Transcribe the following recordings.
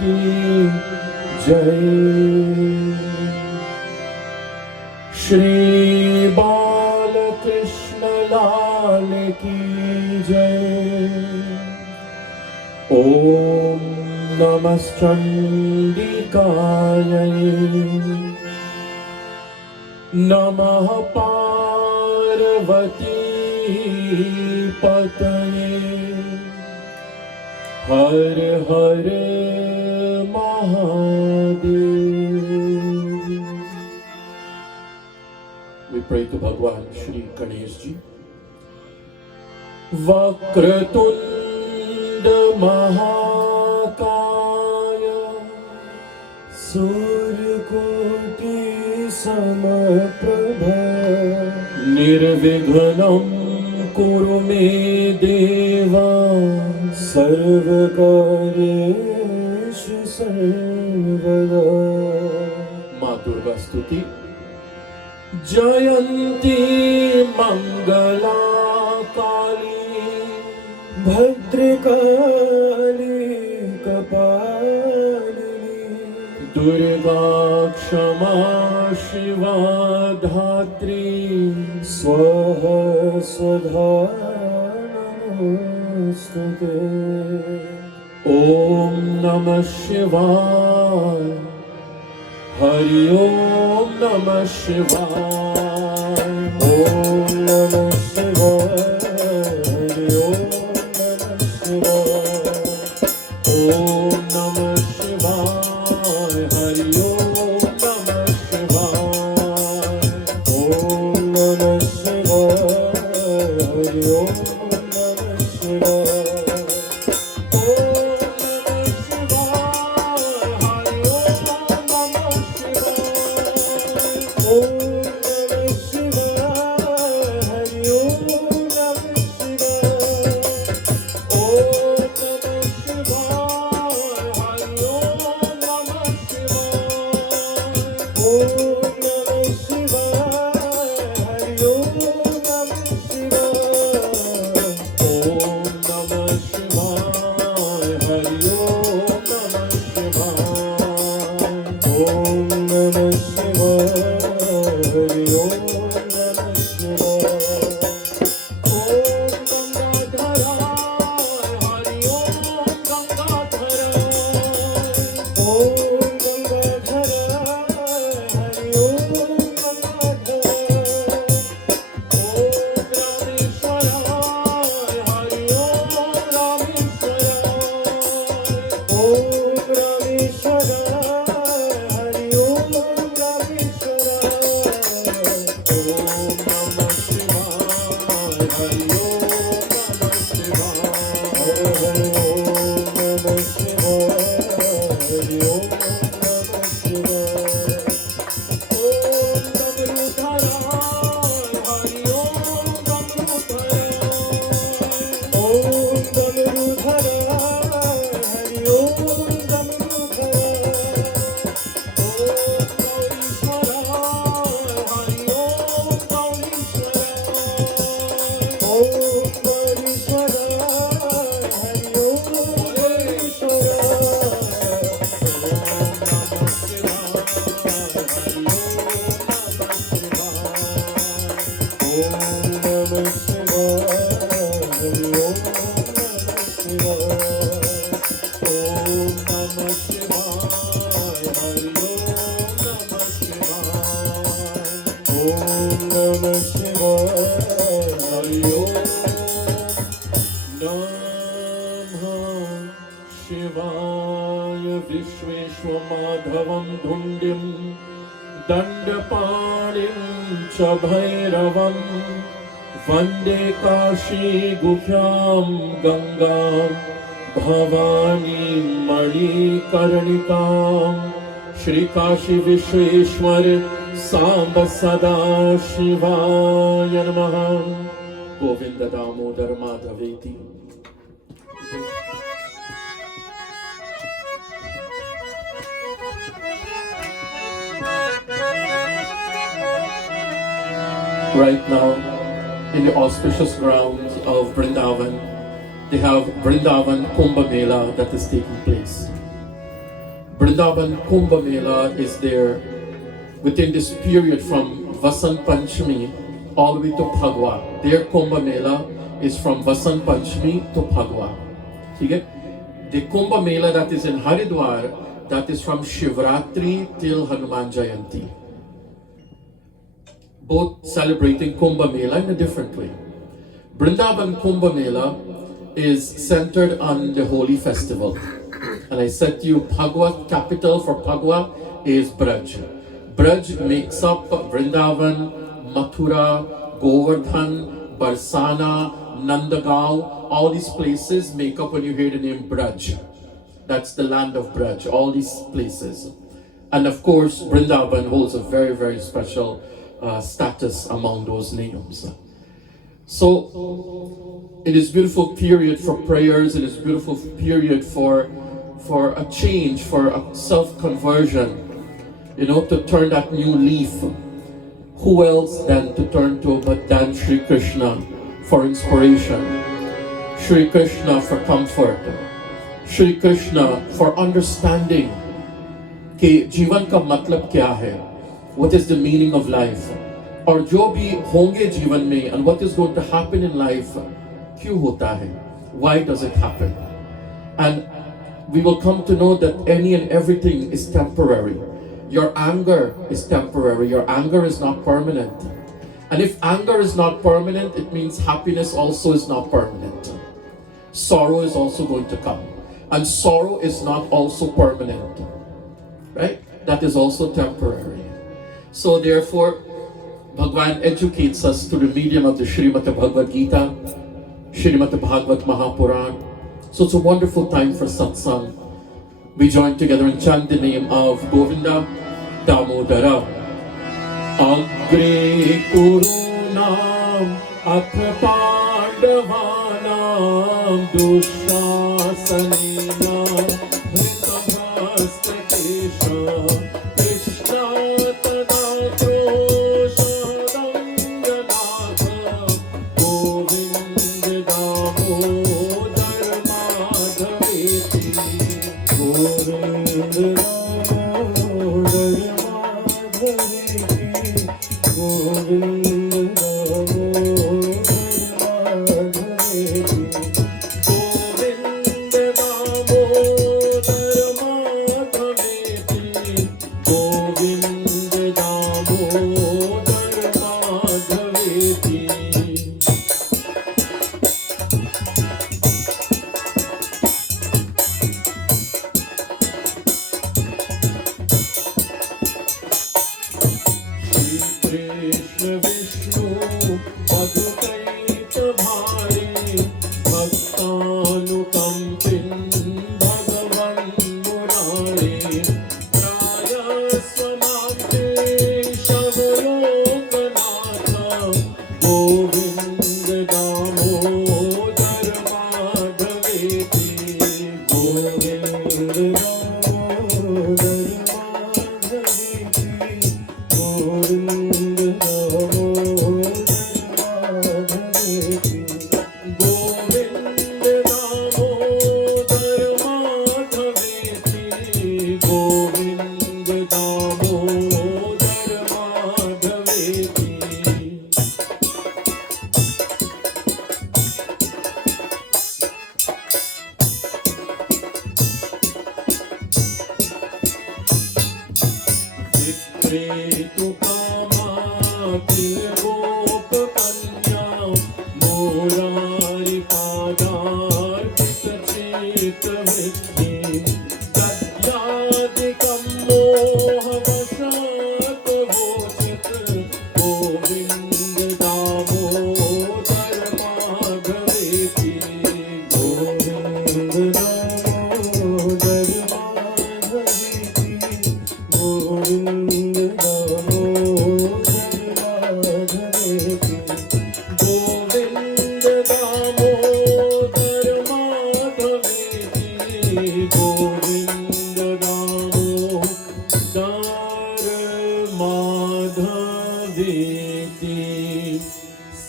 की जय। श्री बालकृष्ण लाल की जय। ओम नमश्चंडिकायै नमः पार्वती पतये हर हर Mahadev. We pray to Bhagwan Shri Ganesh Ji. Vakratunda महाकाय सूर्यकोटि समप्रभ निर्विघ्नं कुरु मे देव सर्वकार्येषु सर्वदा। माँ दुर्गा स्तुति। जयंती मंगला काली भद्रकाली कपालिनी दुर्गा क्षमा शिवा धात्री स्वाहा स्वधा नमोस्तुते। ओम नमः शिवाय। हरि ओम नमः शिवाय। ओम नमः शिवाय। हरि ओम नमः शिवाय। ओम नमः शिवाय। हरि ओम नमः शिवाय। ओम नमः शिवाय। हरि ओम नमः शिवाय। विश्वेश्वमाधवं धुण्डिं दण्डपाणिं च भैरवं वन्दे काशीगुह्यां गङ्गां भवानीं मणिकर्णिकां। श्रीकाशी विश्वेश्वर सांब सदा शिवाय नमः। Govind Damodar माधवेति। Right now, in the auspicious grounds of Vrindavan, they have Vrindavan Kumbh Mela that is taking place. Vrindavan Kumbh Mela is there within this period from Vasant Panchami all the way to Phagwa. Their Kumbh Mela is from Vasant Panchami to Phagwa. Okay? The Kumbh Mela that is in Haridwar, that is from Shivratri till Hanuman Jayanti. Both celebrating Kumbh Mela in a different way. Vrindavan Kumbh Mela is centered on the holy festival. And I said to you, Phagwa, capital for Phagwa is Braj. Braj makes up Vrindavan, Mathura, Govardhan, Barsana, Nandagaon. All these places make up when you hear the name Braj. That's the land of Braj, all these places. And of course, Vrindavan holds a very, very special status among those names. So, in this beautiful period for prayers, in this beautiful period for a change, for a self-conversion, to turn that new leaf, who else then to turn to but than Sri Krishna for inspiration, Sri Krishna for comfort, Sri Krishna for understanding कि जीवन का मतलब क्या है, what is the meaning of life, और जो भी होंगे जीवन में, and what is going to happen in life, क्यों होता है, why does it happen. And we will come to know that any and everything is temporary. Your anger is temporary, your anger is not permanent. And if anger is not permanent, it means happiness also is not permanent. Sorrow is also going to come. And sorrow is not also permanent. Right? That is also temporary. So therefore, Bhagwan educates us through the medium of the Srimad Bhagavad Gita, Srimad Bhagavad Mahapuran. So it's a wonderful time for satsang. We join together and chant the name of Govinda Damodara. Agre Kurunam Ath Pandavanam Dushasanena Hritabhastakesha Krishna Tada Kroshadanganatha Govinda Damodar Madhaveti Govinda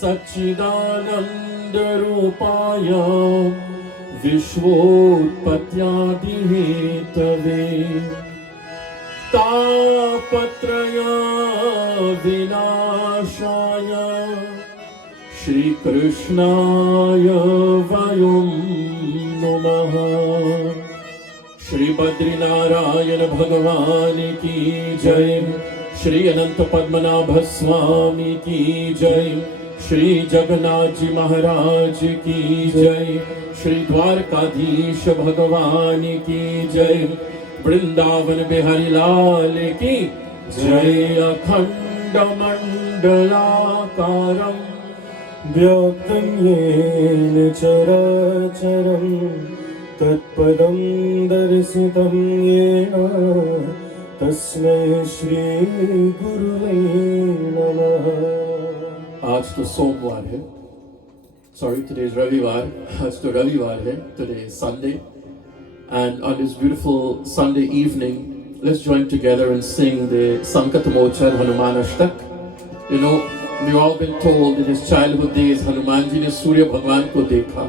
Sachchidanand रूपाय विश्वोत्पत्त्यादि Hathaway तापत्रय विनाशाय श्री कृष्णाय वयं नमः। श्री बद्रीनारायण भगवान की जय। श्री अनंत पद्मनाभ स्वामी की जय। श्री जगन्नाथ जी महाराज की जय। श्री द्वारकाधीश भगवान की जय। वृंदावन बिहारी लाल की जय। अखंड मंडलाकारं व्याप्तं येन चराचरं तत्पदं दर्शितं येन तस्मै श्री गुरुवे नमः। आज तो सोमवार है, sorry, today is Ravivar. आज तो रविवार है, today is Sunday, and on this beautiful Sunday evening, let's join together and sing the Sankatamochan Hanuman Ashtak. You know, we've all been told in his childhood days, Hanumanji ne Surya Bhagwan ko dekha.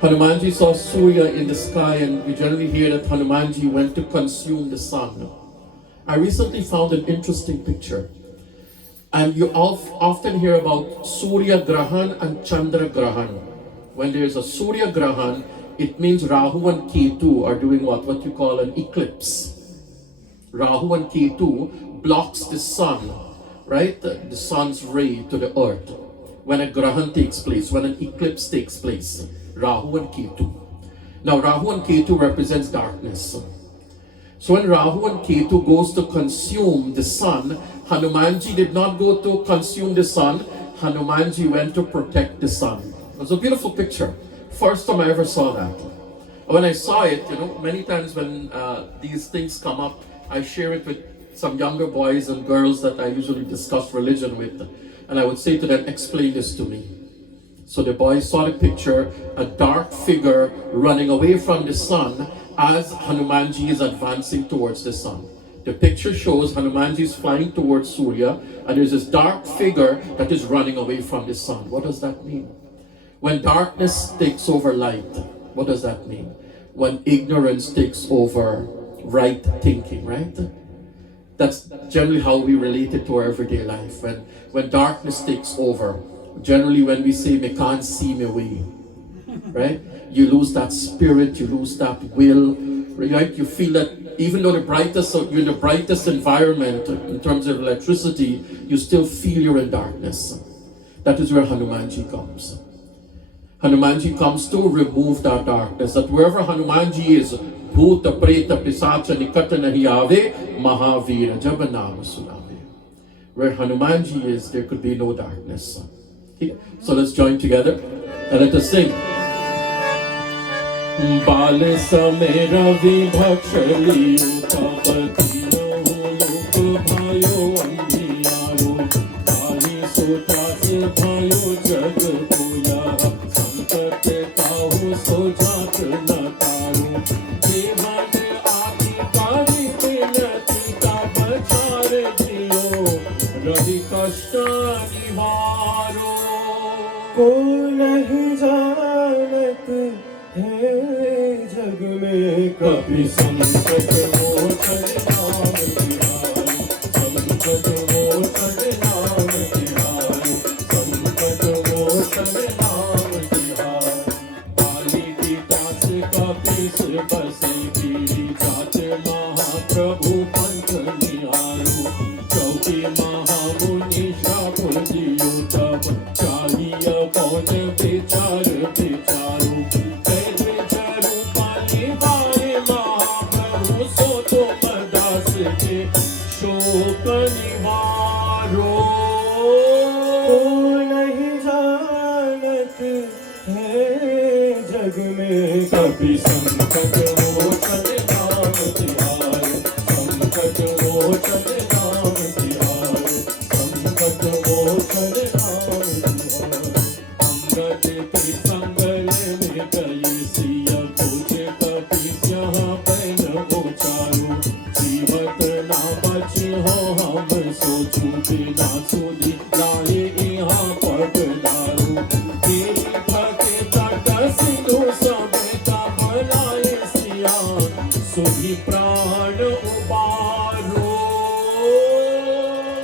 Hanumanji saw Surya in the sky, and we generally hear that Hanumanji went to consume the sun. I recently found an interesting picture. And you often hear about Surya Grahan and Chandra Grahan. When there is a Surya Grahan, it means Rahu and Ketu are doing what you call an eclipse. Rahu and Ketu blocks the sun, right? The sun's ray to the earth. When a Grahan takes place, when an eclipse takes place, Rahu and Ketu. Now Rahu and Ketu represents darkness. So when Rahu and Ketu goes to consume the sun, Hanumanji did not go to consume the sun. Hanumanji went to protect the sun. It was a beautiful picture. First time I ever saw that. When I saw it, you know, many times when these things come up, I share it with some younger boys and girls that I usually discuss religion with. And I would say to them, explain this to me. So the boys saw the picture, a dark figure running away from the sun as Hanumanji is advancing towards the sun. The picture shows Hanumanji is flying towards Surya, and there's this dark figure that is running away from the sun. What does that mean? When darkness takes over light, what does that mean? When ignorance takes over right thinking, right? That's generally how we relate it to our everyday life. When darkness takes over, generally when we say, "Me can't see my way," right? You lose that spirit, you lose that will, right? You feel that even though you're in the brightest environment in terms of electricity, you still feel you're in darkness. That is where Hanumanji comes. Hanumanji comes to remove that darkness. That wherever Hanumanji is, Bhuta, Preta, Pisacha, Nikata nahi aave, Mahavira, Jab naam sunave. Where Hanumanji is, there could be no darkness. Okay? So let's join together and let us sing. बाल समय रवि भक्षलियो तपतियो लोक भयो अंधियारो ताहि सोत्रास भयो जग कोया संकट काहू सो जात न तारो देवन आदि कारी पिनति का बचार दियो रवि कष्ट निवारो को नहीं जानत है जग में कभी संकट मोचन नाम तिहारो संकट मोचन नाम तिहारो संकट मोचन नाम तिहारो बाली की दास कपीस बसे पीरी जात महाप्रभु पंथ निहारो चौकी महामुनि श्राप दियो तब चाहिए कौन विचार विचारो शोक निवारो को नहीं जानत है जग में कभी संकट मोचन नाम तिहारो संकट मोचन नाम तिहारो संकट मोचन नाम तिहारो अंगद के संगल में गई सिया पूछे कपि यहाँ पैन उचारो जीवत ना बची हो हम सोचू बिना सुधी लाए यहाँ पग डारो थके तट सिंधु समेता भलाए सिया सुधी प्राण उबारो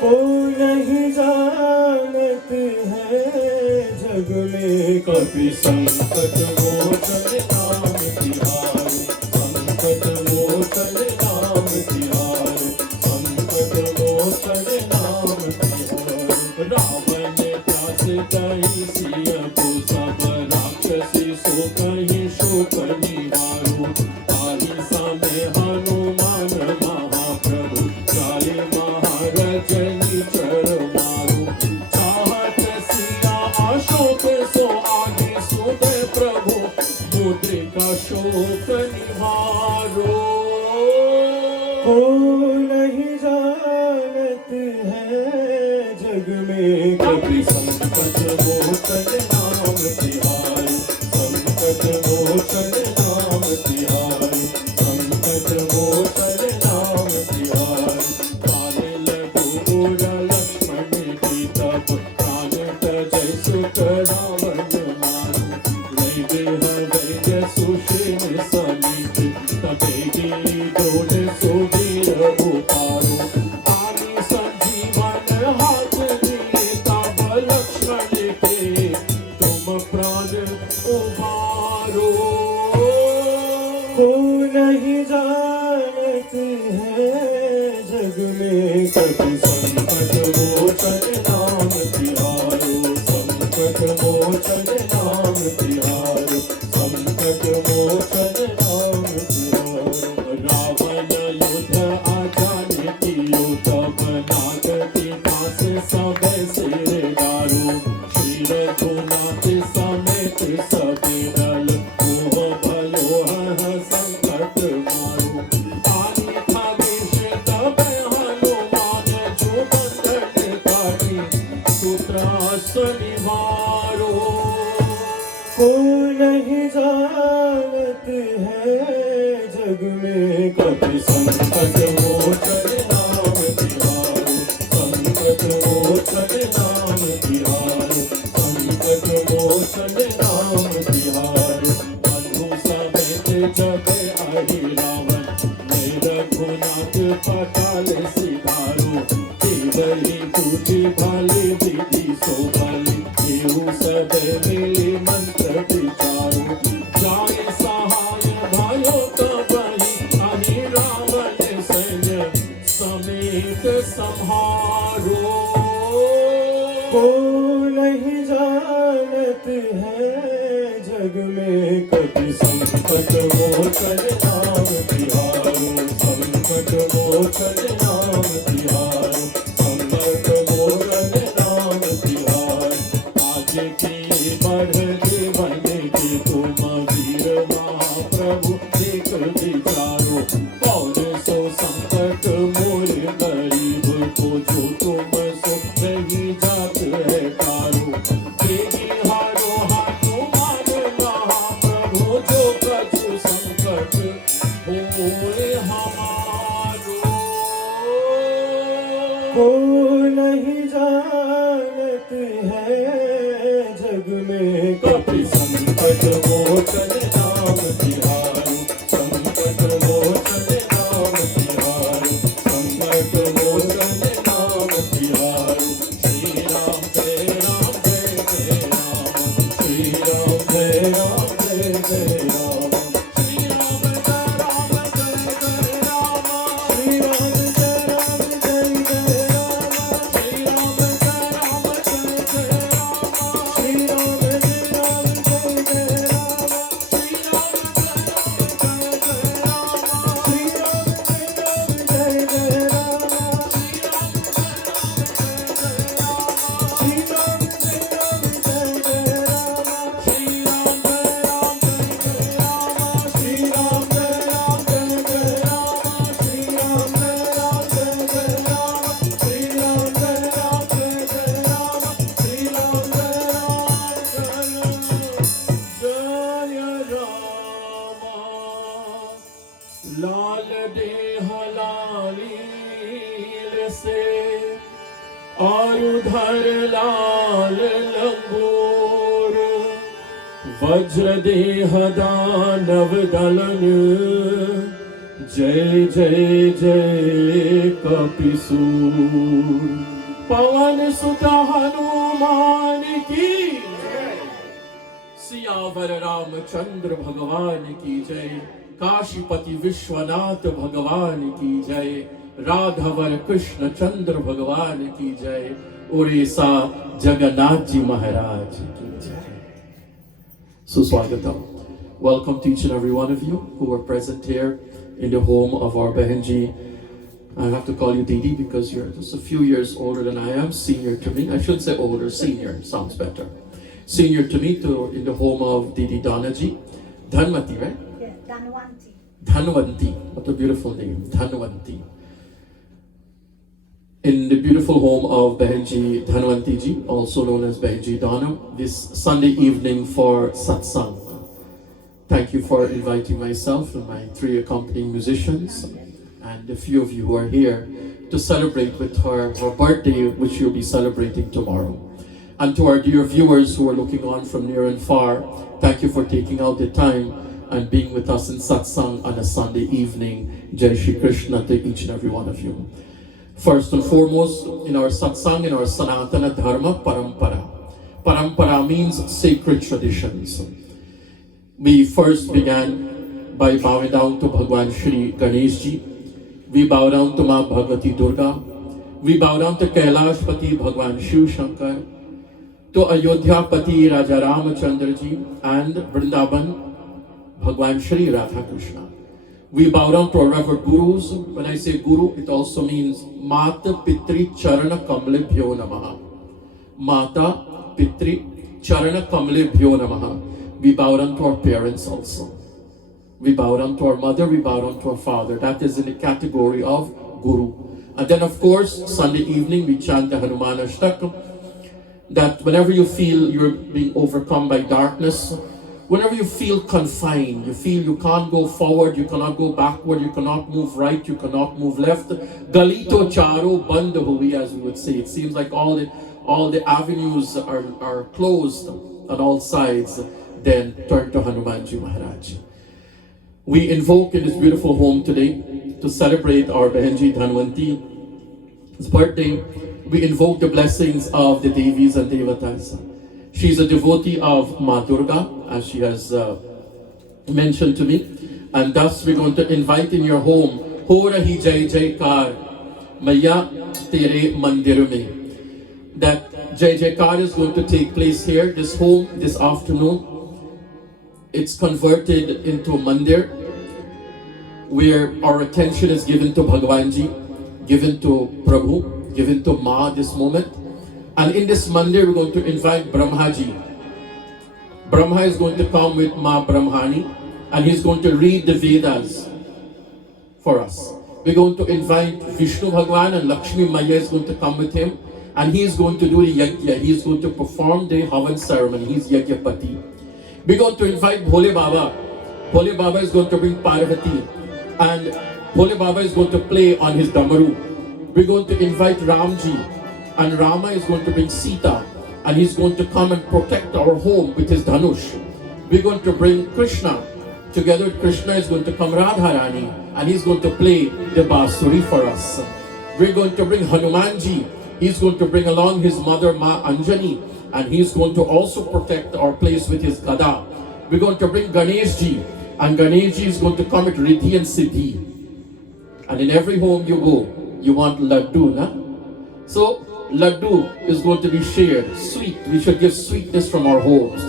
कोई नहीं जानत है जग में कभी संकट मोचन नाम तिहारू, संकट मोचन नाम तिहारू, संकट मोचन नाम तिहारू। रावण त्रास कहीं सिया को सब राक्षसी सो कहीं शोक निवारो, ताहि समय हनुमान महाप्रभु जाए महारजनी चर मारो। चाहत सिया अशोक सो आगे सुत प्रभु मुद्रिका शोक निवारो। को नहीं जानत है जग में कभी संकट मोचन नाम तिहारू, संकट मोचन नाम तिहारू, संकट मोचन नाम तिहारू। काले लघुर लक्ष्मण की तप प्राण तजय सुत रावण मारू। वैदेह वैद्य सुषेण समीप तपेगी द्रोण सुधीर उतारो। आदि संजीवन हाथ लिए तब लक्ष्मण के तुम प्राण उबारो। को नहीं जानत है जग में कभी संकट मोचन नाम तिहारू, संकट मोचन नाम तिहारू, संकट मोचन नाम तिहारू। रावण युद्ध आजाने कियो तब नागति पास सब सिर डारो। श्री रघुनाथ समेत सबे दल मोह भयो हर संकट मारो। आनि खगेश तब हनुमान जो बंधन काटी सूत्रास निवारो। को नहीं जानत है जग में कभी संकट मोचन नाम तिहारू, संकट मोचन नाम तिहारू, संकट मोचन नाम तिहारू। बंधु समेत जब आई रावण मैं रघुनाथ पटाल सिधारो। केवली बूझी भाले विधि सो भाले केहू सब मिले मंत्र विचारो। जाए सहाय भयो तबहि अहि रावण सैन्य समेत संहारो। को नहीं जानत है जग में कभी संकट मोचन नाम तिहारू, संकट मोचन नाम तिहारू, संकट मोचन नाम तिहारू। आज की बढ़ जीवन की तुम वीर महाप्रभु देख विचारो। कौन सो संकट मोर गरीब को जो तुम सो नहीं जात है तारो। देवी हारो हनुमान महाप्रभु जो कछु संकट होए हमारो। को नहीं जानत है जग में कभी संकट मोचन नाम तिहारू, संकट मोचन नाम तिहारू, संकट मोचन नाम तिहारू। श्री राम जय राम जय जय राम, श्री राम जय राम जय जय राम, श्री राम जय राम जय जय राम, श्री राम जय राम जय जय राम, श्री राम जय राम जय जय राम, श्री राम जय राम जय जय राम, श्री राम जय राम जय जय राम, श्री राम जय राम जय जय राम, श्री राम जय राम जय जय राम, श्री राम जय राम जय जय राम, श्री राम जय राम जय जय राम, श्री राम जय राम जय जय राम, श्री राम जय राम जय जय राम, श्री राम जय राम लाल देह लालील से और उधर लाल लंगूर। वज्र देह दानव दलन जय जय जय कपिसूर पवन सुत हनुमान की जय। सियावर रामचंद्र भगवान की जय। काशीपति विश्वनाथ भगवान की जय। राघवर कृष्ण चंद्र भगवान की जय। उड़ीसा जगन्नाथ जी महाराज की जय। Suswagatam. Welcome to each and every one of you who are present here in the home of our Behenji. I have to call you Didi because you're just a few years older than I am. Senior to me. I shouldn't say older, senior sounds better. Senior to me in the home of Didi Danaji. Dhanmati, right? Yeah, Dhanwanti. Dhanwanti. What a beautiful name. Dhanwanti. In the beautiful home of Behenji Dhanwanti ji, also known as Behenji Dana, this Sunday evening for satsang. Thank you for inviting myself and my 3 accompanying musicians and a few of you who are here to celebrate with her birthday, which she'll be celebrating tomorrow. And to our dear viewers who are looking on from near and far, thank you for taking out the time and being with us in satsang on a Sunday evening. Jai Shri Krishna to each and every one of you. First and foremost, in our satsang, in our Sanatana Dharma, Parampara. Parampara means sacred traditions. We first began by bowing down to Bhagwan Shri Ganesh Ji. We bow down to Ma Bhagavati Durga. We bow down to Kailashpati Bhagwan Shiv Shankar, to Ayodhyapati Raja Ramachandra Ji, and Vrindavan Bhagwan Shri Radha Krishna. We bow down to our revered gurus. When I say guru, it also means Mata Pitri Charana Kamlebhyo Namaha. Mata Pitri Charana Kamlebhyo Namaha. We bow down to our parents also. We bow down to our mother, we bow down to our father. That is in the category of guru. And then of course, Sunday evening we chant the Hanuman Ashtakam. That whenever you feel you're being overcome by darkness, whenever you feel confined, you feel you can't go forward, you cannot go backward, you cannot move right, you cannot move left. Galito charo band hui, as we would say. It seems like all the avenues are closed on all sides. Then turn to Hanumanji Maharaj. We invoke in this beautiful home today to celebrate our Behenji Dhanwanti's birthday. We invoke the blessings of the Devis and Devatas. She's a devotee of Ma Durga, as she has mentioned to me. And thus we're going to invite in your home, Ho Rahi Jai Jaikar, Maya Tere Mandir Mein. That Jai Jaikar is going to take place here, this home, this afternoon. It's converted into a mandir where our attention is given to Bhagwanji, given to Prabhu, given to Ma this moment. And in this mandir, we're going to invite Brahmaji. Brahma is going to come with Ma Brahmani and he's going to read the Vedas for us. We're going to invite Vishnu Bhagwan and Lakshmi Maya is going to come with him and he's going to do the yajna. He's going to perform the Havan ceremony. He's Yajnapati. We're going to invite Bhole Baba. Bhole Baba is going to bring Parvati and Bhole Baba is going to play on his damaru. We're going to invite Ramji and Rama is going to bring Sita and he's going to come and protect our home with his dhanush. We're going to bring Krishna. Together with Krishna is going to come Radharani and he's going to play the Basuri for us. We're going to bring Hanumanji. He's going to bring along his mother Ma Anjani and he's going to also protect our place with his Gada. We're going to bring Ganeshji and Ganeshji is going to come with Riddhi and Siddhi. And in every home you go, you want Laddu, na? So Laddu is going to be shared, sweet. We should give sweetness from our homes.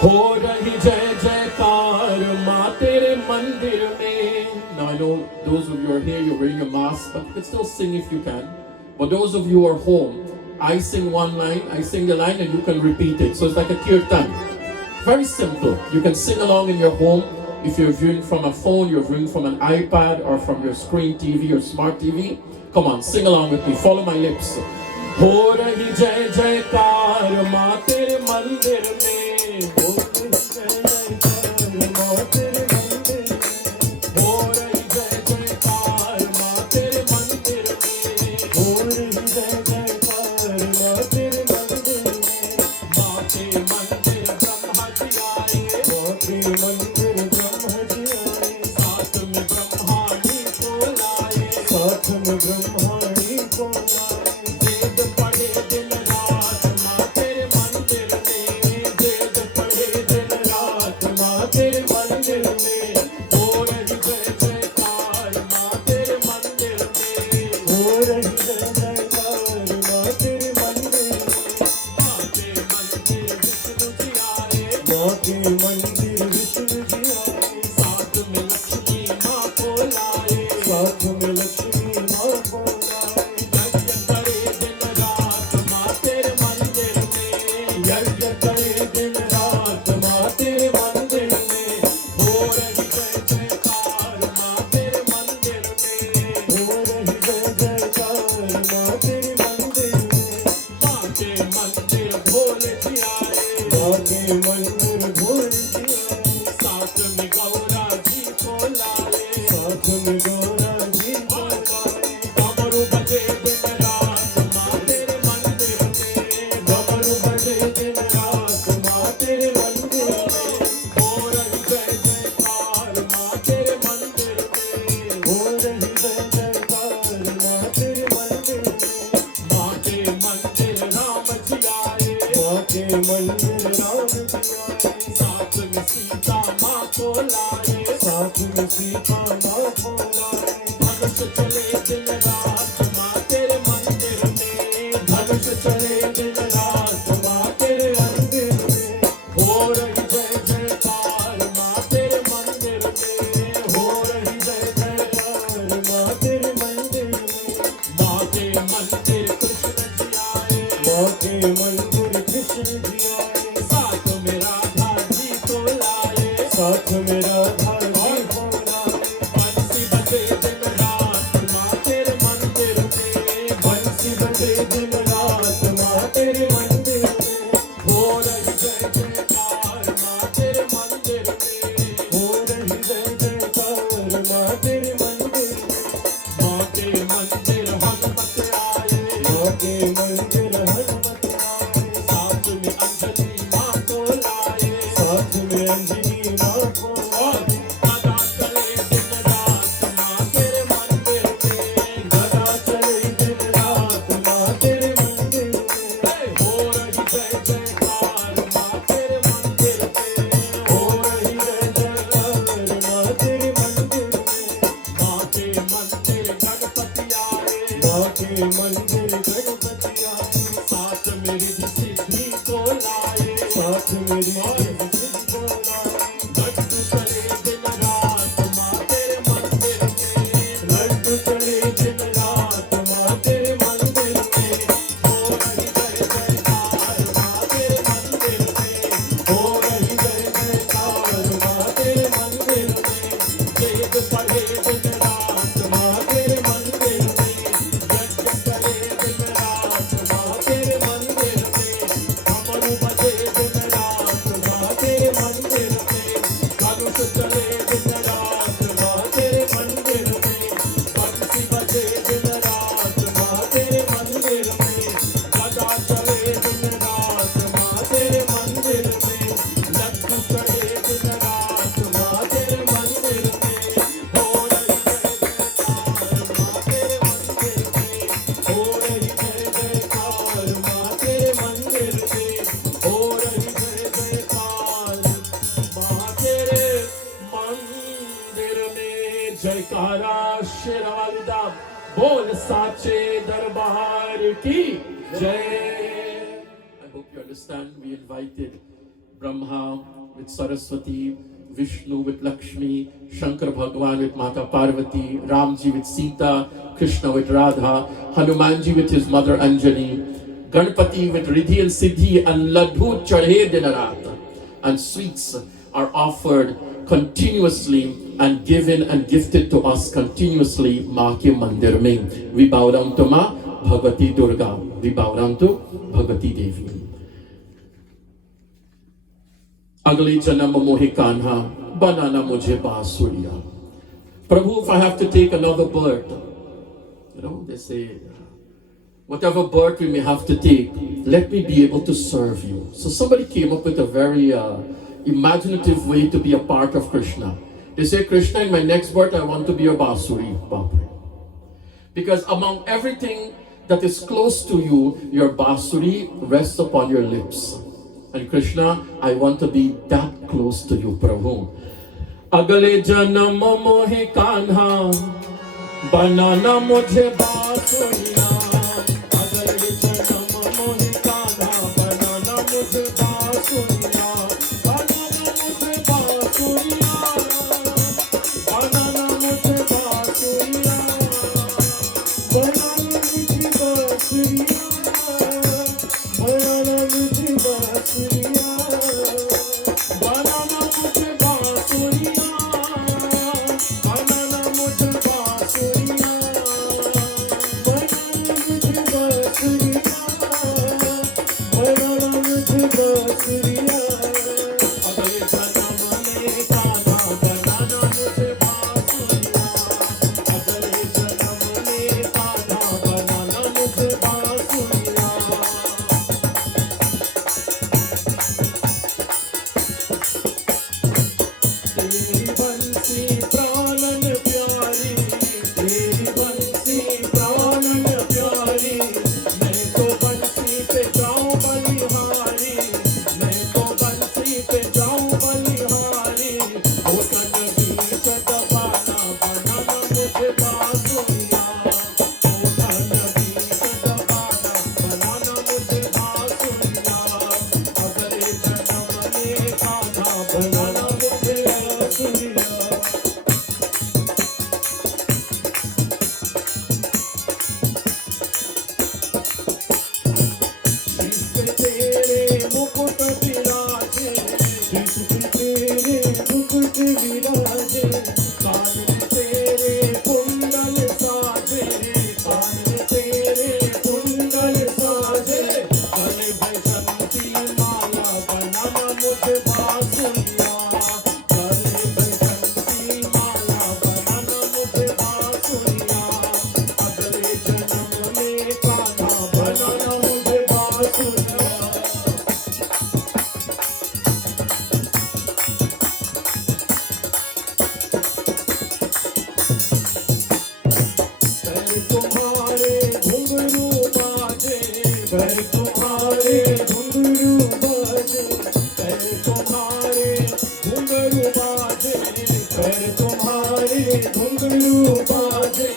Ho rahi jai jaikar ma tere mandir mein. Now I know those of you who are here, you're wearing a mask, but you can still sing if you can. But those of you who are home, I sing one line, I sing the line and you can repeat it. So it's like a kirtan. Very simple. You can sing along in your home. If you're viewing from a phone, you're viewing from an iPad or from your screen TV or smart TV. Come on, sing along with me. Follow my lips. Ho rahi jai jaikar ma tere mandir mein. Ho rahi jai jaikar ma tere mandir mein. Ho rahi jai jaikar ma tere mandir mein. Ho rahi jai jaikar ma tere mandir mein. Maate mandir Brahma ji aaye. Maate mandir Brahma ji aaye. की पाना खोलाए। धनुष चले दिन रात माँ तेरे मंदिर में, धनुष चले दिन रात माँ तेरे मंदिर में, हो रही जय जयकार माँ तेरे मंदिर में, हो रही जय जयकार माँ तेरे मंदिर में। माँ के मंदिर कृष्ण जी आए, माँ के मंदिर कृष्ण जी आए, साथ में राधा जी को लाए, साथ में राधा जी को लाए। बंसी बजे दिन रात माँ तेरे मंदिर में, बंसी बजे दिन रात माँ तेरे मंदिर में, हो रही जय जयकार माँ तेरे मंदिर में, हो रही जय जयकार माँ तेरे मंदिर में। माँ के मंदिर हनुमत आए, माँ के मंदिर हनुमत आए, साथ में अंजलि माँ को लाए, साथ में अंजनी माँ को और लाए। गदा चले दिन रात माँ तेरे मंदिर में, गदा चले दिन रात माँ तेरे मंदिर में, हो रही जय जयकार माँ तेरे मंदिर में, हो रही जय जयकार माँ तेरे मंदिर में। माँ के मंदिर गणपति आए, माँ के मंदिर गणपति आए, साथ में रिद्धि सिद्धि को लाए, साथ में रिद्धि सिद्धि को लाए। लड्डू चले दिन रात माँ तेरे मंदिर में, लड्डू चले दिन रात माँ तेरे मंदिर में, हो रही जय जयकार माँ तेरे मंदिर में, हो रही जय जयकार माँ तेरे मंदिर में। वेद पढ़े दिन रात माँ तेरे मंदिर में, यज्ञ करे दिन रात माँ तेरे मंदिर में, डमरू बजे दिन रात माँ तेरे मंदिर में, धनुष चले दिन रात माँ तेरे मंदिर में, बंसी बजे दिन रात माँ तेरे मंदिर में, गदा चले दिन रात माँ तेरे मंदिर में, लड्डू चढ़े दिन रात माँ तेरे मंदिर में, हो रही जय जयकार माँ तेरे मंदिर में, हो रही जय जयकार माँ तेरे मंदिर में। जयकारा शेरवालिदा बोल साचे दरबार की जय. I hope you understand. We invited Brahma with Saraswati, Vishnu with Lakshmi, Shankar Bhagwan with Mata Parvati, Ramji with Sita, Krishna with Radha, Hanumanji with his mother Anjali, Ganpati with Riddhi and Siddhi, and Ladhu Chadhe Dinarat. And sweets are offered continuously and given and gifted to us continuously maa ke mandir mein. We bow down to Ma Bhagavati Durga. We bow down to Bhagavati Devi. Agli janam mohi kanha banana mujhe bansuriya. Prabhu, if I have to take another birth, they say whatever birth we may have to take, let me be able to serve you. So somebody came up with a very imaginative way to be a part of Krishna. They say, Krishna, in my next birth, I want to be a Basuri. Bapre. Because among everything that is close to you, your Basuri rests upon your lips. And Krishna, I want to be that close to you, Prabhu. Agale janam mohe kanha, banana mujhe basuriya. Agale janam mohe kanha, banana mujhe basuriya. Banana mujhe basuriya. Banana mujhe basuriya. बनाना मुझे बांसुरिया, बनाना मुझे बांसुरिया, Banana mujhe basuriya. Banana mujhe basuriya. बनाना घुंघरू बाजे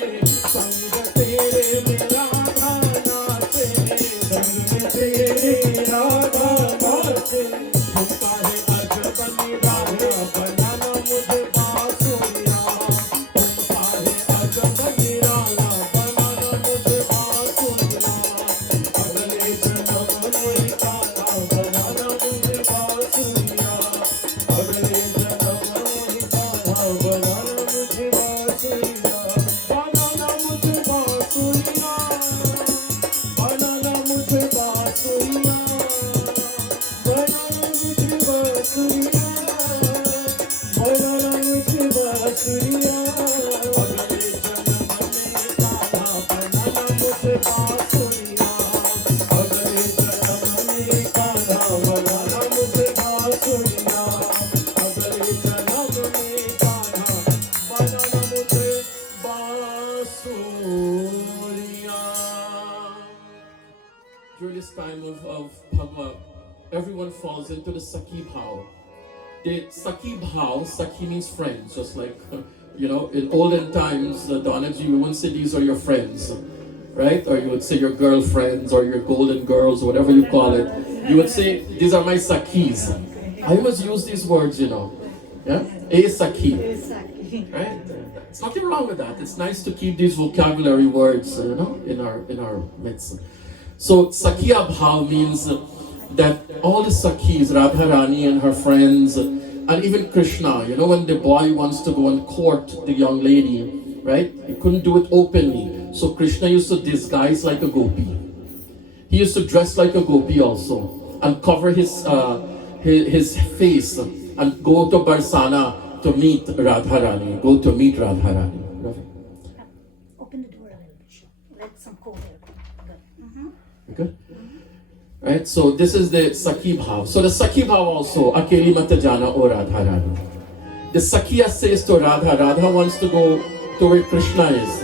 संग तेरे में राधा नाचे संग में तेरे राधा नाचे झुमका है अजब निराला बनाना मुझे बांसुरिया झुमका है अजब निराला बनाना मुझे बांसुरिया अगले जन्म में कान्हा बनाना मुझे बांसुरिया अगले जन्म में कान्हा बनाना मुझे बांसुरिया बनाना मुझे बांसुरिया बनाना मुझे बांसुरिया बनाना मुझे बांसुरिया बनाना मुझे बांसुरिया अगले जन्म में कान्हा बनाना मुझे बांसुरिया अगले जन्म में कान्हा बनाना मुझे बांसुरिया अगले जन्म में कान्हा बनाना मुझे बांसुरिया. During this time of Bhagwa, everyone falls into the Sakhi Bhav. The Sakhi Bhav, Sakhi means friends, just like, in olden times, Donaji, you wouldn't say these are your friends, right? Or you would say your girlfriends or your golden girls, whatever you call it. You would say, these are my Sakhis. I always use these words, Yeah? A Sakhi. Right? There's nothing wrong with that. It's nice to keep these vocabulary words, in our midst. So Sakhiya Bhav means that all the Sakhis, Radharani and her friends, and even Krishna, when the boy wants to go and court the young lady, right? He couldn't do it openly. So Krishna used to disguise like a gopi. He used to dress like a gopi also, and cover his face, and go to Barsana to meet Radharani. Go to meet Radharani. Open the door a little bit. Let some cold air. Good. Okay? Right, so this is the Sakhi Bhav. So the Sakhi Bhav also, Akeli Mat Jana O Radharani. The Sakhiya says to Radha, Radha wants to go to where Krishna is.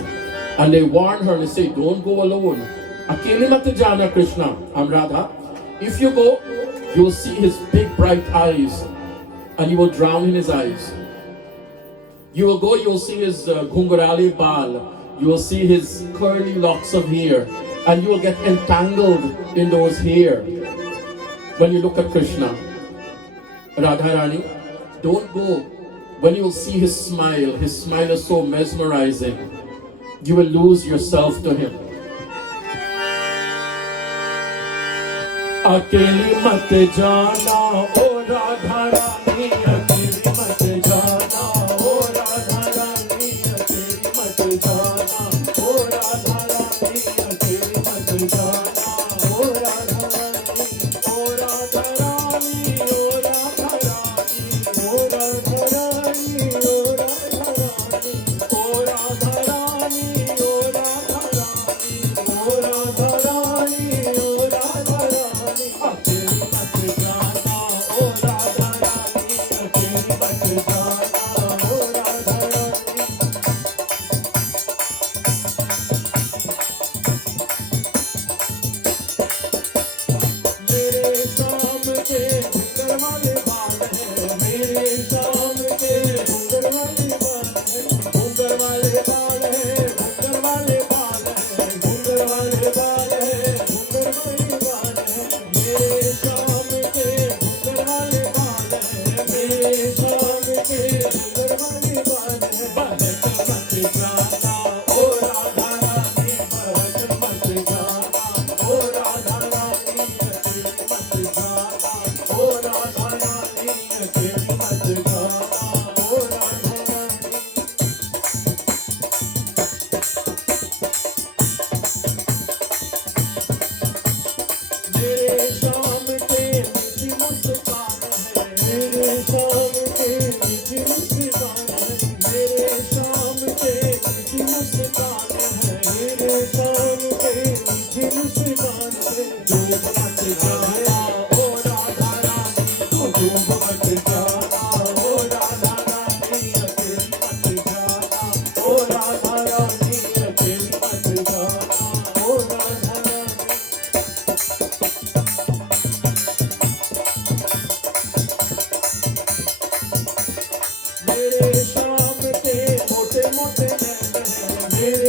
And they warn her and they say, don't go alone. Akeli Mat Jana Krishna. I'm Radha. If you go, you will see his big bright eyes and you will drown in his eyes. You will go, you will see his Ghungurali Bal. You will see his curly locks of hair. And you will get entangled in those hair when you look at Krishna. Radharani, don't go. When you will see his smile is so mesmerizing. You will lose yourself to him. अकेली मत जाना ओ राधारानी अकेली मत जाना ओ राधारानी अकेली मत जाना ओ राधारानी अकेली मत जाना ओ राधारानी ओ राधारानी ओ राधारानी ओ राधारानी ओ राधारानी ओ राधारानी ओ राधारानी ओ राधारानी ओ राधारानी अकेली मत जाना ओ राधारानी अकेली मत जाना ओ राधारानी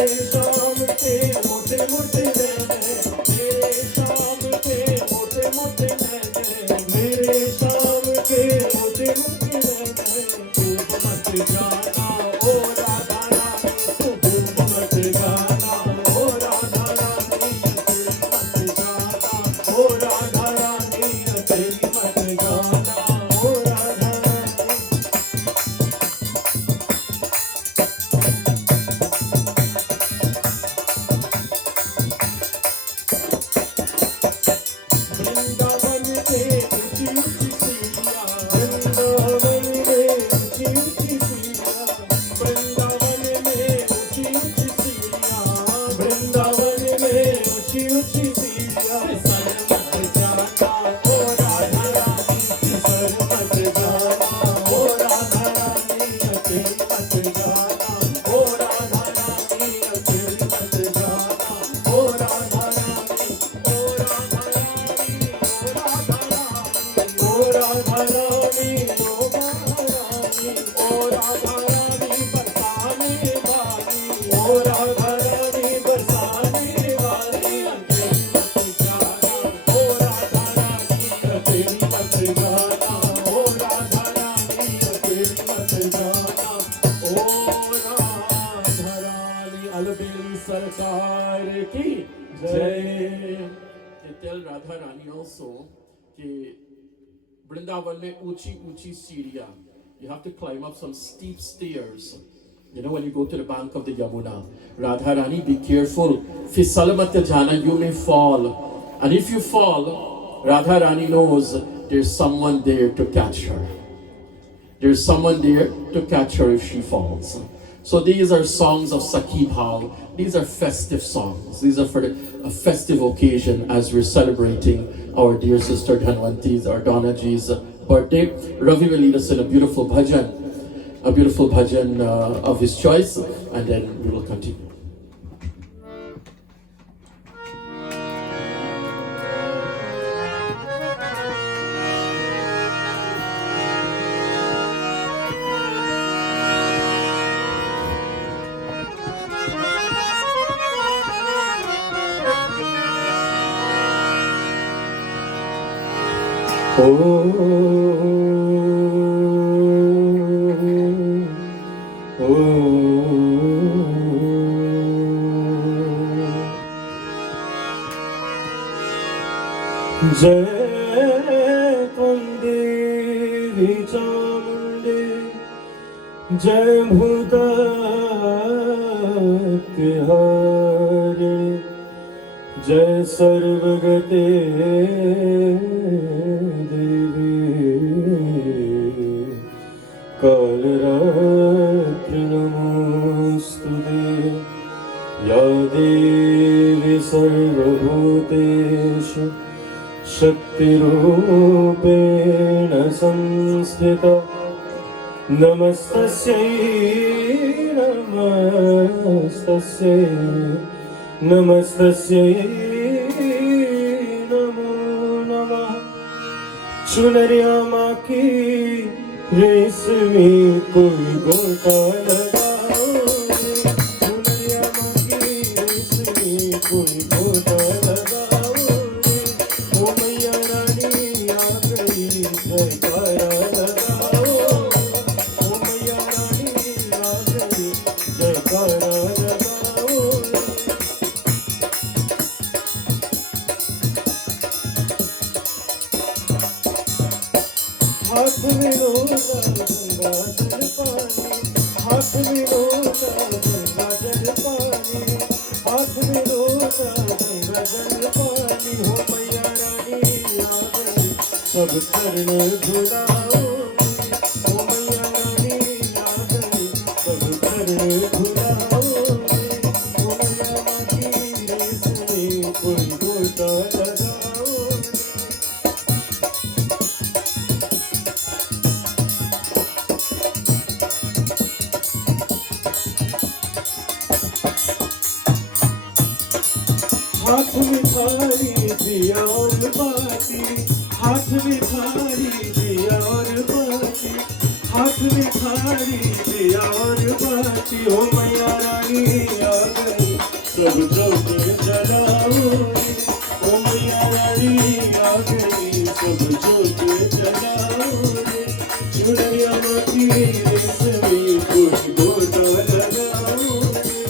शाम के मोटे मोटे नैने, मेरे शाम के मोटे मोटे नैने, मेरे शाम के मोटे मोटे नैने, डूब मत जाना ओ राधा रानी, तू डूब मत जाना ओ राधा रानी, तेरी मत जाना ओ राधा रानी, तेरी मत जाना ओ राधा रानी। वृंदावन में ऊंची ऊंची सीढ़ियां, वृंदावन में ऊंची ऊंची सीढ़ियां, वृंदावन में ऊंची ऊंची सीढ़ियां, वृंदावन में ऊंची ऊंची सीढ़ियां, फिसल मत जाना ओ राधा रानी, फिसल मत जाना ओ राधा रानी, अकेली मत जाना ओ राधा रानी, अकेली मत जाना ओ राधा रानी, ओ राधा रानी, ओ राधा रानी, ओ महारानी, ओ राधा रानी बरसाने वाली, ओ राधा रानी बरसाने वाली, अकेली मत जाना ओ राधा रानी, अकेली मत जाना ओ राधा रानी, अकेली मत जाना ओ राधा रानी। अलबेली सरकार की जय। They tell Radha Rani also कि वृंदावन में ऊंची ऊंची सीढ़ियां, you have to climb up some steep stairs. You know, when you go to the bank of the Yamuna, Radha Rani, be careful. Fisal mat jana, you may fall. And if you fall, Radha Rani knows there's someone there to catch her. There's someone there to catch her if she falls. So these are songs of Sakhi Bhav. These are festive songs. These are for a festive occasion as we're celebrating our dear sister Dhanwanti's, our Donaji's birthday. Ravi will lead us in a beautiful bhajan of his choice, and then we will continue. ओ जय देवी चामुंडे, जय भूतात्हारे, जय सर्वगते देवी, कालरात्रि नमोस्तुते, या देवी सर्वभूतेषु शक्तिरूपेण संस्थिता, नमस्तस्यै नमस्तस्यै नमस्तस्यै नमो नमः। चुनरिया माँ की रेशमी कोई गोटा लगाओ, चुनरिया माँ की रेशमी कोई गोटा लगाओ, ओ मैया रानी आ गई जयकारा लगाओ, ओ मैया रानी आ गई जयकारा लगाओ। हाथ में लोटा गंगा जल पानी, हाथ में लोटा गंगा जल पानी, हाथ में लोटा गंगा जल पानी, हो मैया रानी आ गई सब चरण धुलाओगी, हो मैया रानी आ गई सब चरण धुलाओगी, हो मैया माँ की रेशमी कोई गोटा लगाओगी। हाथ में थाली दिया और बाती, हाथ में थाली दिया और बाती, हाथ में थाली दिया और बाती हो मैया रानी आ गई सब चौक जलाओ रे ओ मैया रानी आ गई सब चौक जलाओ रे चुनरिया माटी रेशमी कोई गोटा लगाओ रे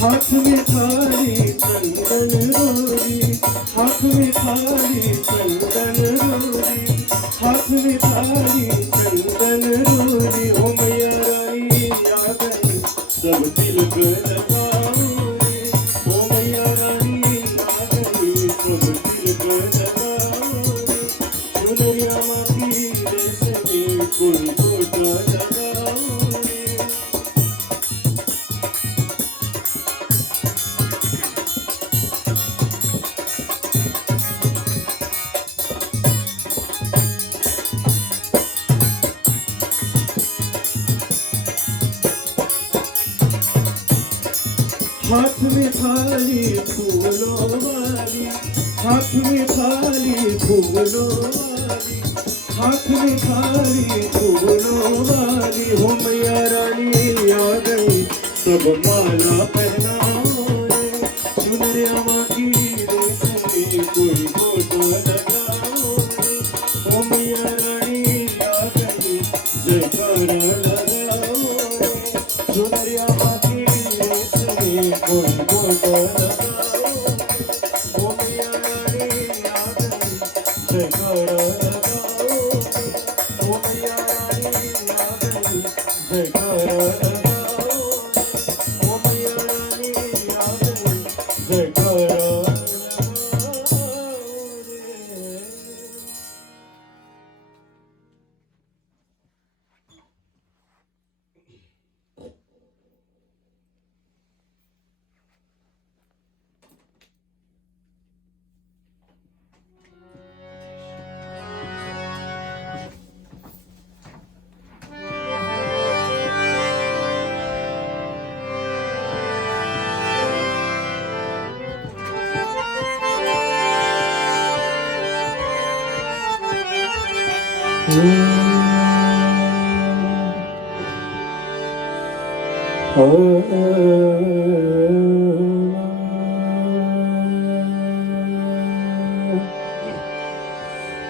हाथ में थाली चंदन रोली हाथ में थाली चंदन रोली हाथ में थाली चंदन रोली ओ मैया रानी आ गई सब तिलक लगाओ रे ओ मैया रानी आ गई सब तिलक लगाओ रे चुनरिया माटी रेशमी कोई गोटा लगाओ रे हाथ में थाली फूलों वाली हाथ में थाली फूलों वाली हाथ में थाली फूलों वाली हो मैया रानी आ गई सब माला पहनाओ रे चुनरिया माटी रेशमी कोई गोटा लगाओ रे हो मैया रानी आ गई जयकारा लगाओ रे चुनरिया माटी रेशमी कोई गोटा लगाओ ओ मैया रानी आ गई जयकारा लगाओ ओ मैया रानी आ गई जयकारा लगाओ ओ मैया रानी आ गई जयकारा लगाओ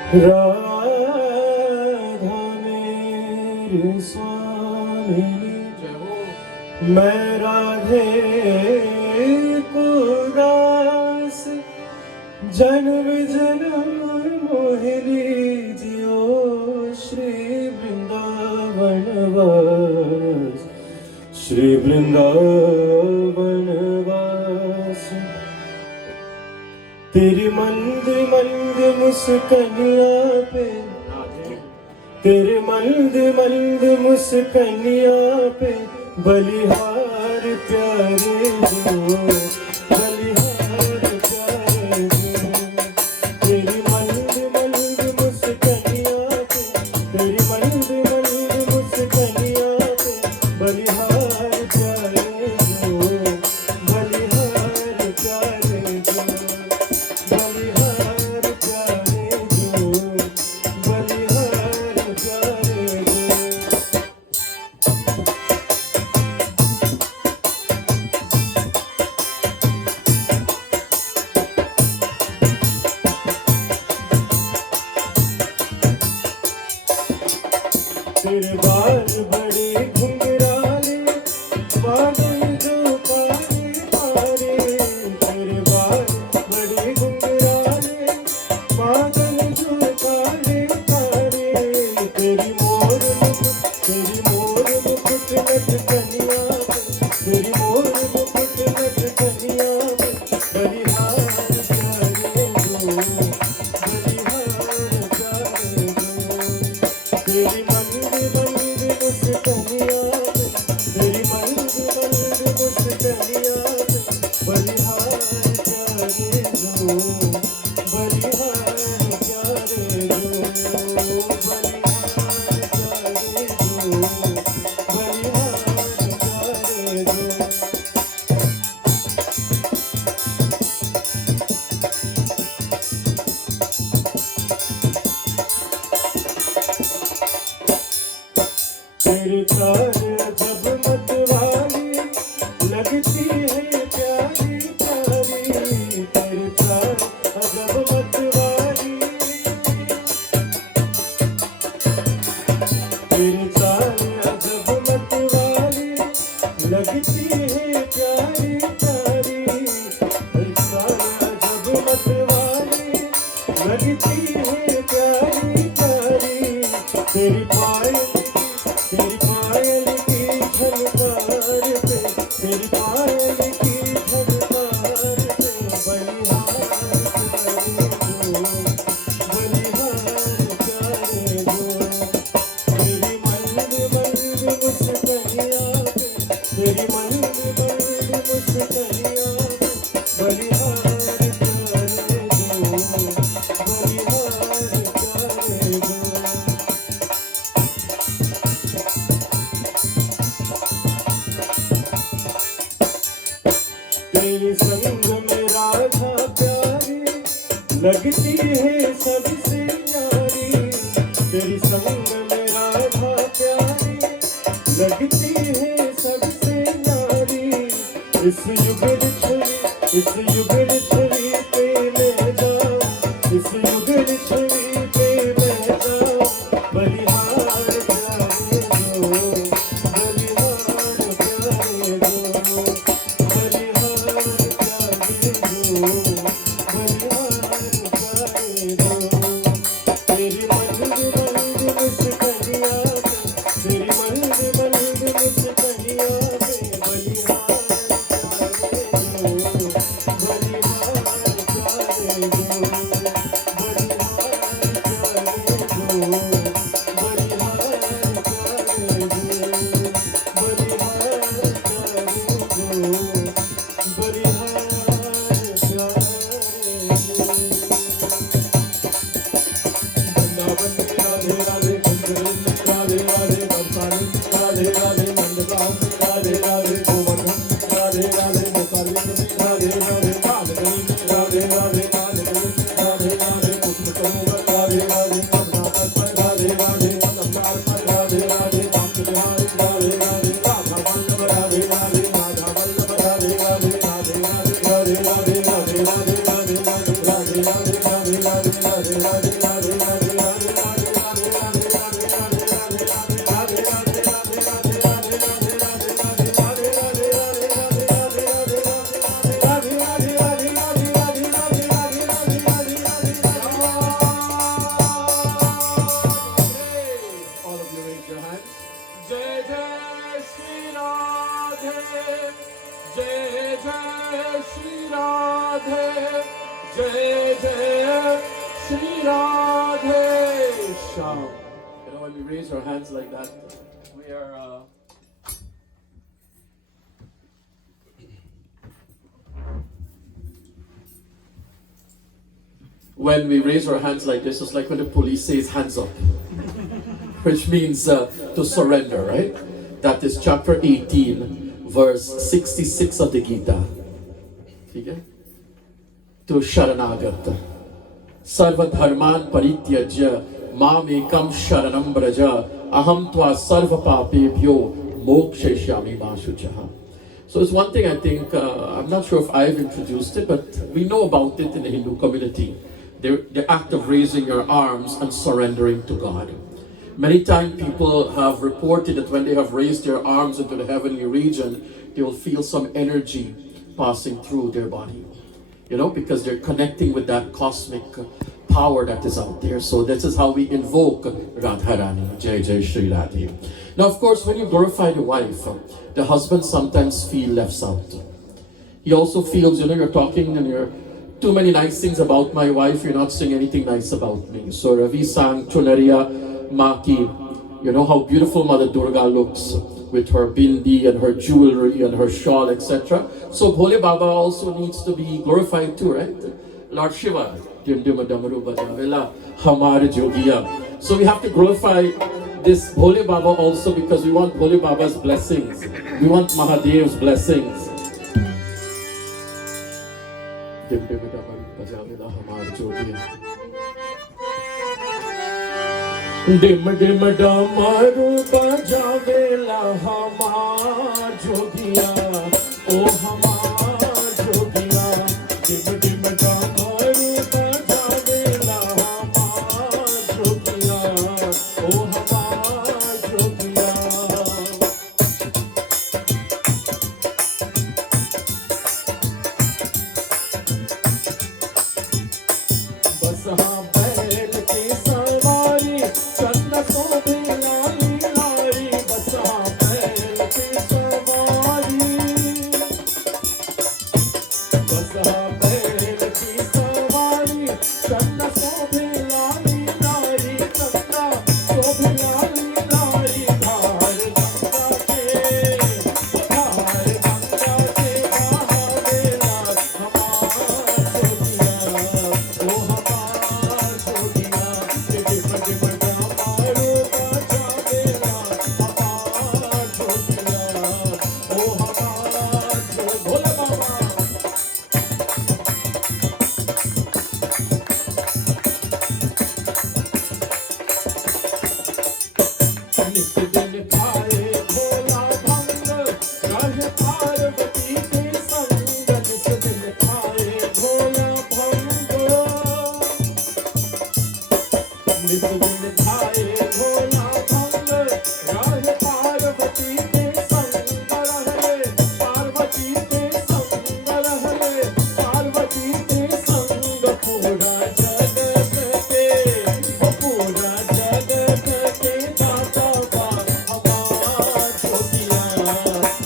रे राधा मेरी स्वामिनी मैं राधे को दास जन्म जन्म मोहिनी जियो श्री वृंदावन वास श्री वृंदावन वास तेरी मंद मंद मुस्कनिया पे तेरे मंद मंद मुस्कनिया पे बलिहार प्यारे जो बलिहार प्यारे जो तेरी मंद मंद मुस्कनिया पे तेरी मंद मंद मुस्कनिया पे बलिहार प्यारे जो बलिहार प्यारे जो बलिहार प्यारे जो बलिहार प्यारे जो तेरे बाल बड़े घुंघराले बादल जो काले पारे तेरे बाल बड़े घुंघराले बादल जो काले पारे तेरी मोर मुकुट नट कनिया तेरी मोर मुकुट नट कनिया बलिहार प्यारे जो बलिहार प्यारे जो तेरी मंद मंद मुस्कनिया तेरी मंद मंद मुस्कनिया बलिहार प्यारे जो बलिहार प्यारे जो बलिहार प्यारे जो लगती है प्यारी प्यारी तेरी चाल अजब मतवाली तेरी चाल अजब मतवाली लगती है प्यारी प्यारी तेरी चाल अजब मतवाली लगती है प्यारी प्यारी तेरी पायल की झनकार पे तेरी पायल की झनकार पे बलिहार करे दो तेरी मल्द मल्द मुस्कनिया पे तेरी मल्द मल्द मुस्कनिया पे बलिहार करे दो बलिहार करे दो तेरे संग में राधा प्यारी लगती है सबसे न्यारी तेरी संग में राधा प्यारी लगती है सबसे न्यारी इस युगल छवि पे मैं जाऊं इस युगल छवि पे मैं जाऊं बलिहार प्यारे दो बलिहार प्यारे दो When we raise our hands like that, we are when we raise our hands like this, it's like when the police says hands up, which means to surrender, right? That is chapter 18, verse 66 of the Gita. Okay? To Sharanagata. Sarva dharman parityajya mam ekam sharanam braja aham tva sarva papebhyo mokshayishyami ma shuchaha. So it's one thing I think, I'm not sure if I've introduced it, but we know about it in the Hindu community. The act of raising your arms and surrendering to God. Many times people have reported that when they have raised their arms into the heavenly region, they will feel some energy passing through their body. You know, because they're connecting with that cosmic power that is out there. So this is how we invoke Radharani, Jai Jai Shri Radhe. Now, of course, when you glorify the wife, the husband sometimes feels left out. He also feels, you know, you're talking and you're too many nice things about my wife, you're not saying anything nice about me. So Ravi sang Chunariya Maki, you know how beautiful Mother Durga looks with her bindi and her jewelry and her shawl, etc. So Bhole Baba also needs to be glorified too, right? Lord Shiva, Hamar Jogiya. So we have to glorify this Bhole Baba also because we want Bhole Baba's blessings. We want Mahadev's blessings. Dim dim damaru bajavela hamar jogiya ओ हमारा जोगिया dim dim डमरू बजावेला हमारा जोगिया ओ हमारा जोगिया बस हाँ बैल की सवारी चंद शोभे लाली लारी बस हाँ बैल की सवारी बस हाँ बैल की सवारी चंद शोभे लाली लारी चंद शोभे लाली लारी धार गंगा के बहावेला हमारा जोगिया ओ हमारा जोगिया डिम डिम डमरू बजावेला हमारा जोगिया ओ हमारा जो भोले बाबा नित दिन खाए भोला भंग रहे पार्वती के संग नित दिन खाए भोला भंग नित दिन खाए भोला भंग रहे पार्वती के संग रहले पार्वती के संग रहले पार्वती के संग पूरा जगत के वो पूरा जगत के दाता बा हमारा जोगिया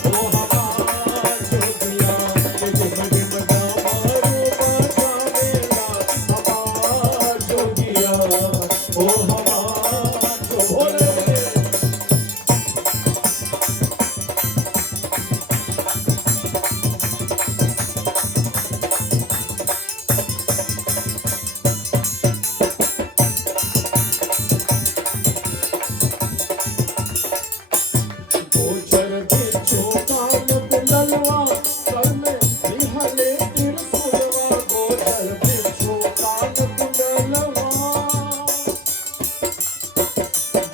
ओ हमारा जोगिया डिम डिम डमरू बजावेला हमारा जोगिया ओ हमारा जो भोले गोचर बिच्छू कान कुंडलवा कर में निहले त्रिशूलवा गोचर बिच्छू कान कुंडलवा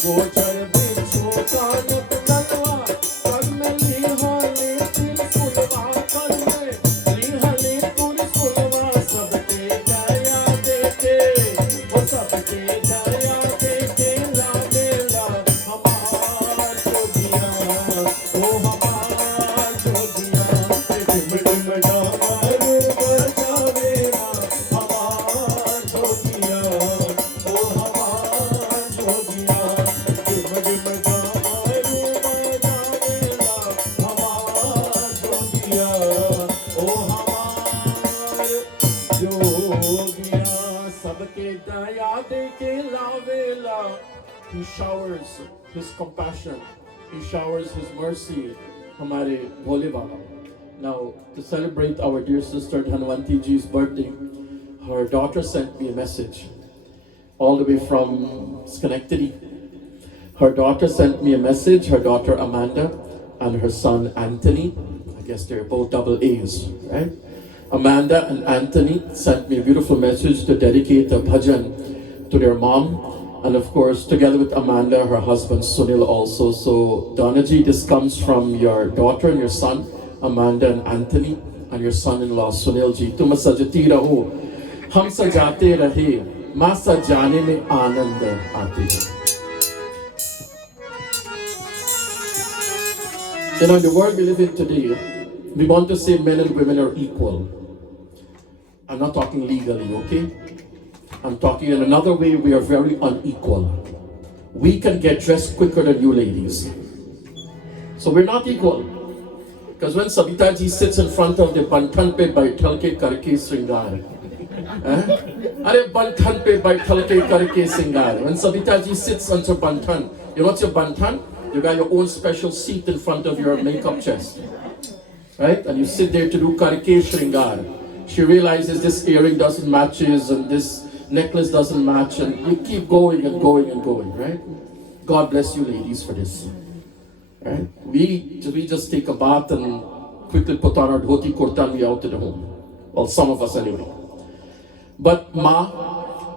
गोचर बिच्छू कान कुंडलवा कर में निहले त्रिशूलवा कर में निहले त्रिशूलवा सबके दया देके वो सबके दया देके लावेला हमारा जोगिया ओ हमारा जोगिया डिम डिम डमरू बजावेला हमारा जोगिया ओ हमारा जोगिया डिम डिम डमरू बजावेला हमारा जोगिया ओ हमारा जोगिया सबके दया देके लावेला He showers His compassion. He showers His mercy. हमारे भोले बाबा. Now, to celebrate our dear sister Dhanwanti Ji's birthday, her daughter sent me a message all the way from Schenectady. Her daughter sent me a message, her daughter Amanda and her son Anthony. I guess they're both double A's, right? Amanda and Anthony sent me a beautiful message to dedicate a bhajan to their mom. And of course, together with Amanda, her husband Sunil also. So, Donaji, this comes from your daughter and your son, Amanda and Anthony, and your son-in-law Sunil ji. तुम सजती रहो, हम सजाते रहे, माँ सजाने में आनंद आते हैं. You know, in the world we live in today, we want to say men and women are equal. I'm not talking legally, okay? I'm talking in another way, we are very unequal. We can get dressed quicker than you ladies. So we're not equal. Because when Sabita ji sits in front of the bantan pe baital ke karke sringar. Are bantan pe baital ke karke sringar. When Sabita ji sits on your bantan, you know what's your bantan? You got your own special seat in front of your makeup chest. Right? And you sit there to do karke sringar. She realizes this earring doesn't matches and this necklace doesn't match, and you keep going and going and going, right? God bless you ladies for this. Right? We just take a bath and quickly put on our dhoti kurta and we out to the home. Well, some of us anyway. But Ma,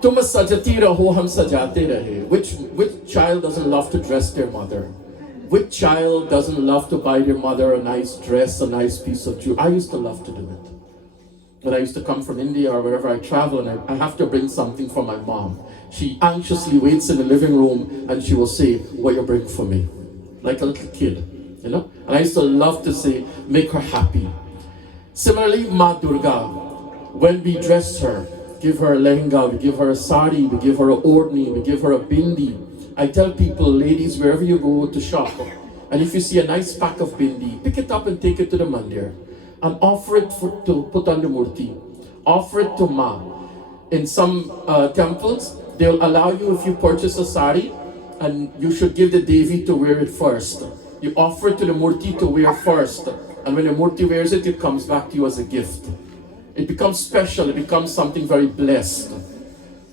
tum sajati raho, hum sajate rahe. Which child doesn't love to dress their mother? Which child doesn't love to buy their mother a nice dress, a nice piece of jewelry? I used to love to do it. When I used to come from India or wherever I travel, and I have to bring something for my mom. She anxiously waits in the living room and she will say, "What you bring for me?" Like a little kid, you know? And I used to love to say, make her happy. Similarly, Ma Durga, when we dress her, give her a lehenga, we give her a sari, we give her a ordni, we give her a bindi. I tell people, ladies, wherever you go to shop, and if you see a nice pack of bindi, pick it up and take it to the mandir and offer it to put on the murti. Offer it to Ma. In some temples, they'll allow you, if you purchase a sari, and you should give the Devi to wear it first. You offer it to the murti to wear first. And when the murti wears it, it comes back to you as a gift. It becomes special, it becomes something very blessed.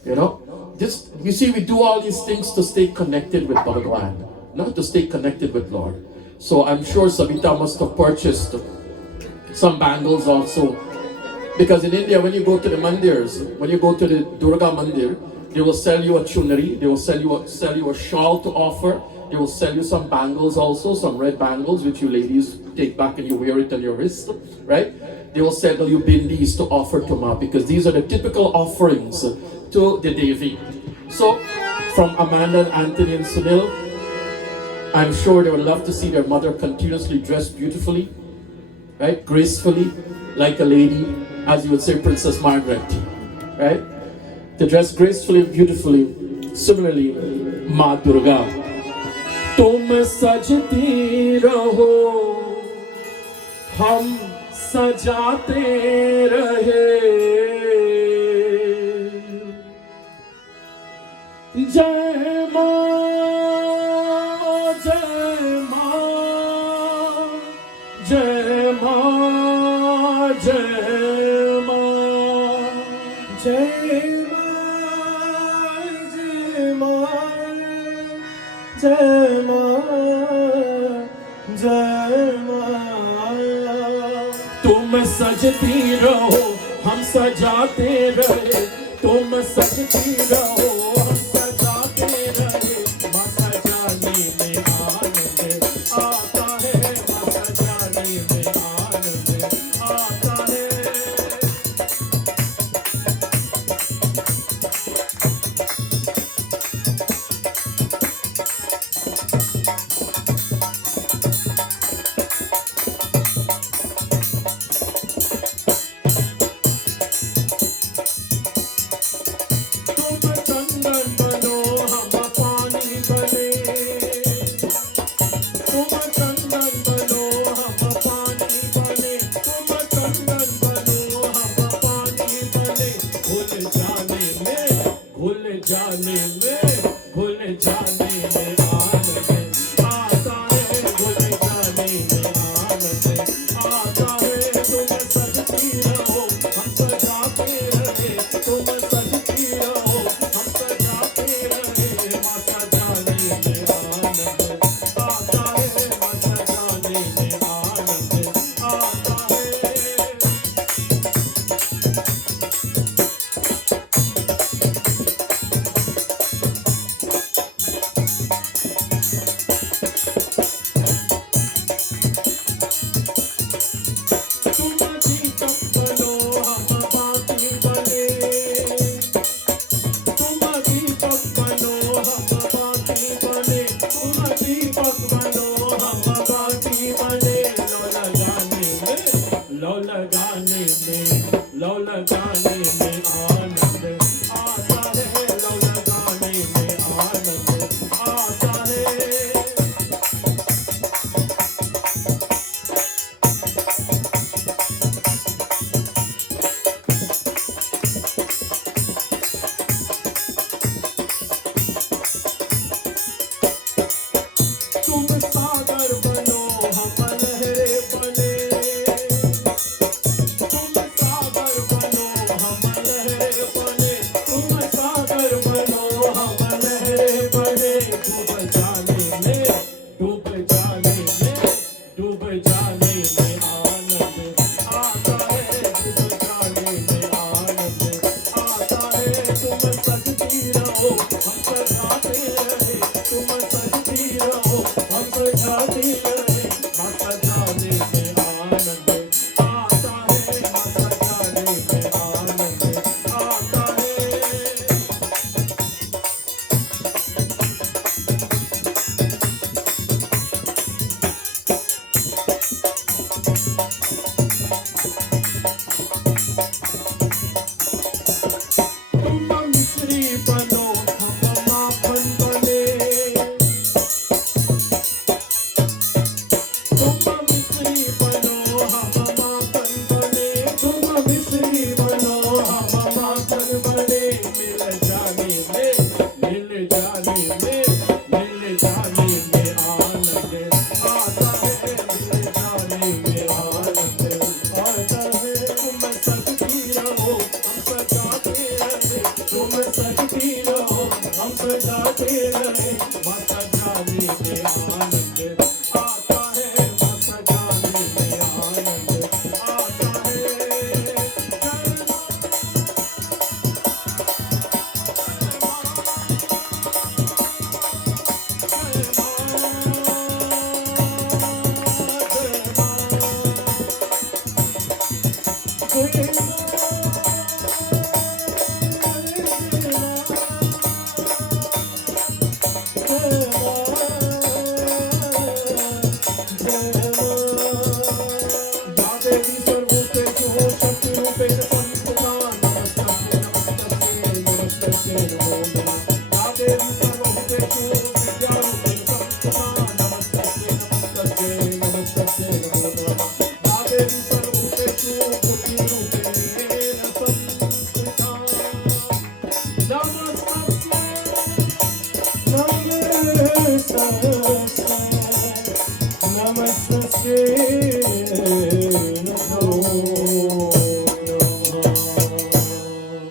You know? Just, you see, we do all these things to stay connected with Bhagwan, not to stay connected with Lord. So I'm sure Sabita must have purchased some bangles also. Because in India, when you go to the mandirs, when you go to the Durga Mandir, they will sell you a chunari, they will sell you a shawl to offer, they will sell you some bangles also, some red bangles, which you ladies take back and you wear it on your wrist, right? They will sell you bindis to offer to Ma, because these are the typical offerings to the Devi. So, from Amanda and Anthony and Sunil, I'm sure they would love to see their mother continuously dressed beautifully, right? Gracefully, like a lady, as you would say, Princess Margaret, right? To dress gracefully and beautifully. Similarly, Ma Durga. तुम सजती रहो, हम सजाते रहे, जय माँ, जय माँ, जय माँ, जय माँ, जय माँ, जय माँ, जय माँ। तुम सजती रहो, हम सजाते रहे, तुम सजती रहो, हम सजाते रहे, माँ सजाने में आनंद आता है, माँ सजाने में आनंद आता है।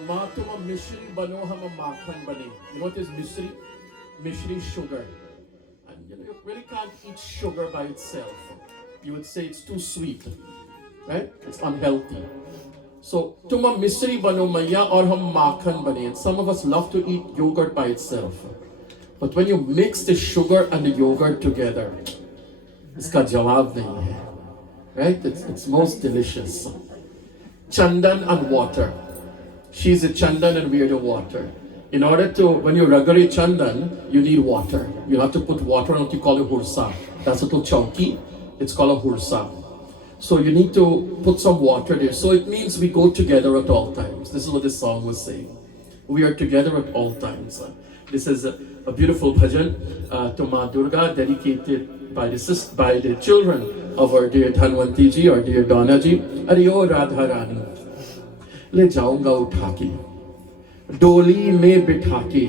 माँ तुम मिश्री बनो हम माखन बने. You know what is mishri? Mishri is sugar. And you really can't eat sugar by itself. You would say it's too sweet, right? It's unhealthy. So तुम मिश्री बनो मैया और हम माखन बने. And some of us love to eat yogurt by itself. But when you mix the sugar and the yogurt together, इसका जवाब नहीं है. Right? It's most delicious. Chandan and water. She's a chandan and we are the water. In order to, when you ragari chandan, you need water. You have to put water on what you call a hursa. That's a little chunky. It's called a hursa. So you need to put some water there. So it means we go together at all times. This is what this song was saying. We are together at all times. This is a beautiful bhajan to Ma Durga, dedicated by the children of our dear Dhanwanti ji, our dear Donna ji. Ariyo Radha Rani, le jaunga utha ke, डोली में बिठा के